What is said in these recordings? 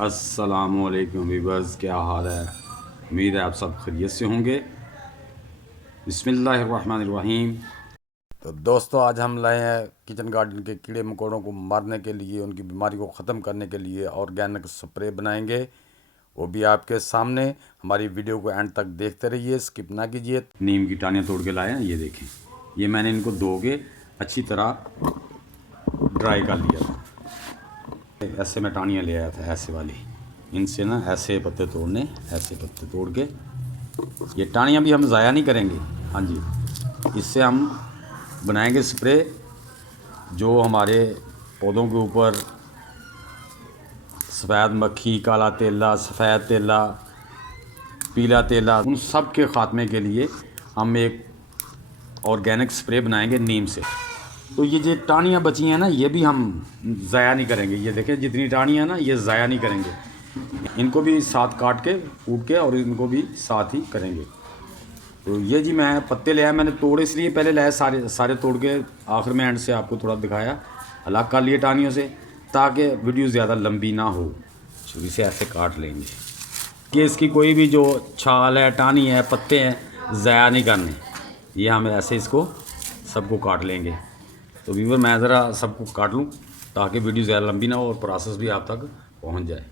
अस्सलामुअलैकुम वीवर्स, क्या हाल है। उम्मीद है आप सब खैरियत से होंगे। बिस्मिल्लाहिर्रहमानिर्रहीम। तो दोस्तों, आज हम लाए हैं किचन गार्डन के कीड़े मकोड़ों को मारने के लिए, उनकी बीमारी को ख़त्म करने के लिए ऑर्गेनिक स्प्रे बनाएंगे, वो भी आपके सामने। हमारी वीडियो को एंड तक देखते रहिए, स्किप ना कीजिए। नीम की टानियाँ तोड़ के लाए हैं, ये देखें। ये मैंने इनको धो के अच्छी तरह ड्राई कर लिया था। ऐसे मैं टानियाँ ले आया था, ऐसे वाली। इनसे ना ऐसे पत्ते तोड़ने, ऐसे पत्ते तोड़ के। ये टानियाँ भी हम ज़ाया नहीं करेंगे। हाँ जी, इससे हम बनाएंगे स्प्रे जो हमारे पौधों के ऊपर सफ़ेद मक्खी, काला तेला, सफ़ेद तेला, पीला तेला, उन सब के ख़ात्मे के लिए हम एक ऑर्गेनिक स्प्रे बनाएंगे नीम से। तो ये जो टानियाँ बची हैं ना, ये भी हम ज़ाया नहीं करेंगे। ये देखें, जितनी टानियाँ ना, ये ज़ाया नहीं करेंगे। इनको भी साथ काट के, कूट के, और इनको भी साथ ही करेंगे। तो ये जी मैं पत्ते ले आया, मैंने तोड़े इसलिए पहले लाया, सारे तोड़ के आखिर में एंड से आपको थोड़ा दिखाया। अलग कर लिए टानियों से, ताकि वीडियो ज़्यादा लंबी ना हो। छुरी से ऐसे काट लेंगे कि इसकी कोई भी जो छाल है, टानी है, पत्ते हैं, ज़ाया नहीं करने। ये हम ऐसे इसको सबको काट लेंगे। तो व्यूवर, मैं ज़रा सबको काट लूँ ताकि वीडियो ज़्यादा लंबी ना हो और प्रोसेस भी आप तक पहुँच जाए।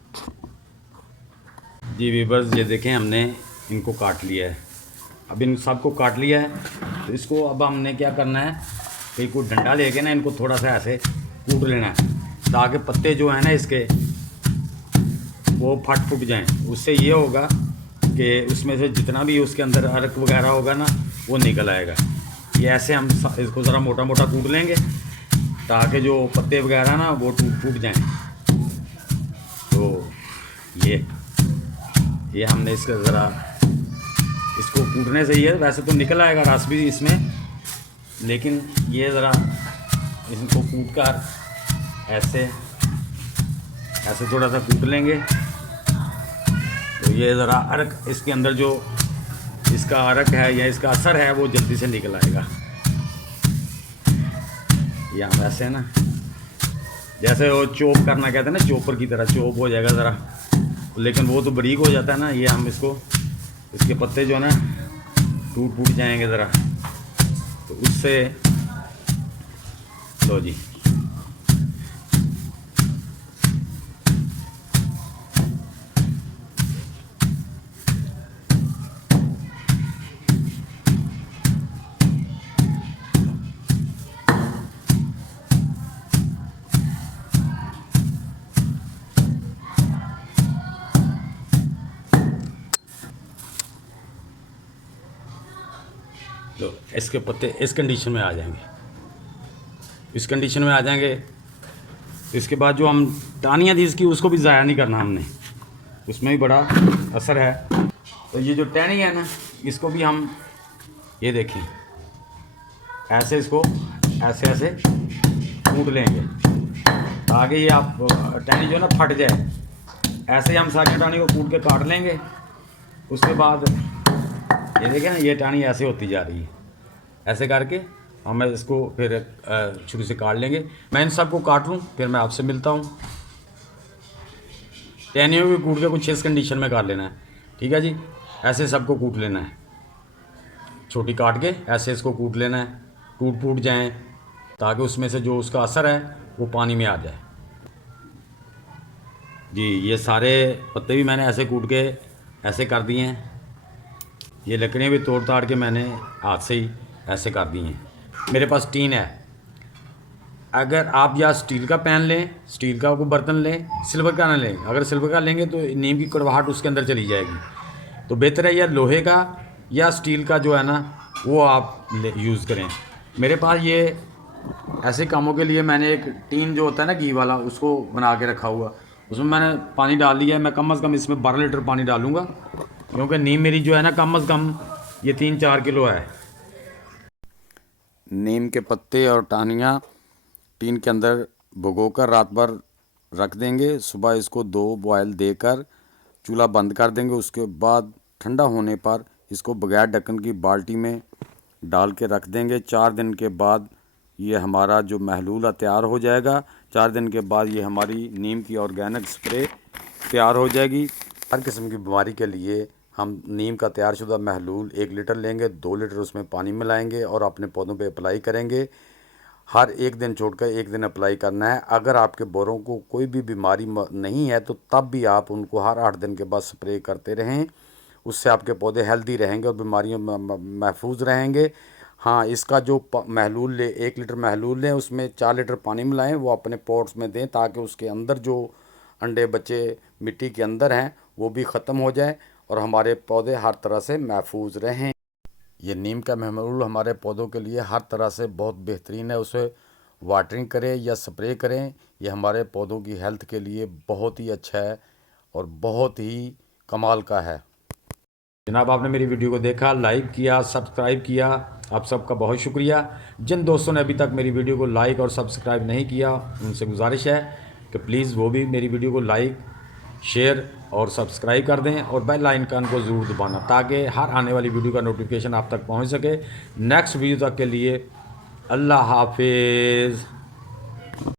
जी व्यूवर्स, ये देखें, हमने इनको काट लिया है। अब इन सबको काट लिया है, तो इसको अब हमने क्या करना है कि कोई डंडा लेके ना इनको थोड़ा सा ऐसे कूट लेना है, ताकि पत्ते जो हैं ना इसके, वो फट जाएं। उससे ये होगा कि उसमें से जितना भी उसके अंदर अर्क वगैरह होगा ना, वो निकल आएगा। ये ऐसे हम इसको ज़रा मोटा मोटा कूट लेंगे, ताकि जो पत्ते वगैरह ना वो टूट जाएं। तो ये हमने इसका ज़रा, इसको कूटने से ये वैसे तो निकल आएगा रस भी इसमें, लेकिन ये ज़रा इसको कूट कर ऐसे थोड़ा सा कूट लेंगे, तो ये ज़रा अर्क इसके अंदर जो इसका अर्क है या इसका असर है, वो जल्दी से निकल आएगा। या वैसे ना, जैसे वो चॉप करना कहते हैं ना, चॉपर की तरह चॉप हो जाएगा ज़रा, लेकिन वो तो बारीक हो जाता है ना। ये हम इसको, इसके पत्ते जो है ना टूट जाएंगे ज़रा, तो उससे लो जी। तो इसके पत्ते इस कंडीशन में आ जाएंगे, इस कंडीशन में आ जाएंगे। तो इसके बाद जो हम टानियाँ थी इसकी, उसको भी ज़ाया नहीं करना हमने, उसमें भी बड़ा असर है। तो ये जो टहनी है ना, इसको भी हम, ये देखें, ऐसे इसको ऐसे कूट लेंगे, ताकि ये आप टहनी जो है ना फट जाए। ऐसे ही हम सारी टानी को कूट के काट लेंगे। उसके बाद ये देखें ना, ये टानी ऐसे होती जा रही है। ऐसे करके हम इसको फिर छुरी से काट लेंगे। मैं इन सबको काट लूँ, फिर मैं आपसे मिलता हूँ। टहनियों को कूट के कुछ इस कंडीशन में काट लेना है, ठीक है जी। ऐसे सबको कूट लेना है, छोटी काट के ऐसे इसको कूट लेना है, टूट जाएं, ताकि उसमें से जो उसका असर है वो पानी में आ जाए। जी, ये सारे पत्ते भी मैंने ऐसे कूट के ऐसे कर दिए हैं। ये लकड़ियाँ भी तोड़ ताड़ के मैंने हाथ से ही ऐसे कर दी हैं। मेरे पास टीन है, अगर आप या स्टील का पैन लें, स्टील का कोई बर्तन लें, सिल्वर का ना लें। अगर सिल्वर का लेंगे तो नीम की कड़वाहट उसके अंदर चली जाएगी। तो बेहतर है या लोहे का या स्टील का जो है ना, वो आप यूज़ करें। मेरे पास ये ऐसे कामों के लिए मैंने एक टीन जो होता है ना घी वाला, उसको बना के रखा हुआ। उसमें मैंने पानी डाल दिया है। मैं कम से कम इसमें 12 लीटर पानी डालूँगा, क्योंकि नीम मेरी जो है ना, कम से कम ये 3-4 किलो है। नीम के पत्ते और टहनियाँ टीन के अंदर भिगोकर रात भर रख देंगे। सुबह इसको 2 बॉयल देकर चूल्हा बंद कर देंगे। उसके बाद ठंडा होने पर इसको बगैर ढक्कन की बाल्टी में डाल के रख देंगे। 4 दिन के बाद ये हमारा जो महलूल तैयार हो जाएगा। 4 दिन के बाद ये हमारी नीम की ऑर्गेनिक स्प्रे तैयार हो जाएगी। हर किस्म की बीमारी के लिए हम नीम का तैयारशुदा महलूल 1 लीटर लेंगे, 2 लीटर उसमें पानी मिलाएंगे और अपने पौधों पे अप्लाई करेंगे। हर एक दिन छोड़कर एक दिन अप्लाई करना है। अगर आपके बोरों को कोई भी बीमारी नहीं है तो तब भी आप उनको हर 8 दिन के बाद स्प्रे करते रहें। उससे आपके पौधे हेल्दी रहेंगे और बीमारियों महफूज रहेंगे। हाँ, इसका जो महलूल 1 लीटर महलूल लें, उसमें 4 लीटर पानी मिलाएं, वो अपने पॉट्स में दें ताकि उसके अंदर जो अंडे बच्चे मिट्टी के अंदर हैं वो भी ख़त्म हो जाए और हमारे पौधे हर तरह से महफूज रहें। ये नीम का महलूल हमारे पौधों के लिए हर तरह से बहुत बेहतरीन है। उसे वाटरिंग करें या स्प्रे करें, ये हमारे पौधों की हेल्थ के लिए बहुत ही अच्छा है और बहुत ही कमाल का है। जनाब, आपने मेरी वीडियो को देखा, लाइक किया, सब्सक्राइब किया, आप सबका बहुत शुक्रिया। जिन दोस्तों ने अभी तक मेरी वीडियो को लाइक और सब्सक्राइब नहीं किया, उनसे गुजारिश है कि प्लीज़ वो भी मेरी वीडियो को लाइक, शेयर और सब्सक्राइब कर दें और बेल आइकन को ज़रूर दबाना ताकि हर आने वाली वीडियो का नोटिफिकेशन आप तक पहुंच सके। नेक्स्ट वीडियो तक के लिए अल्लाह हाफिज़।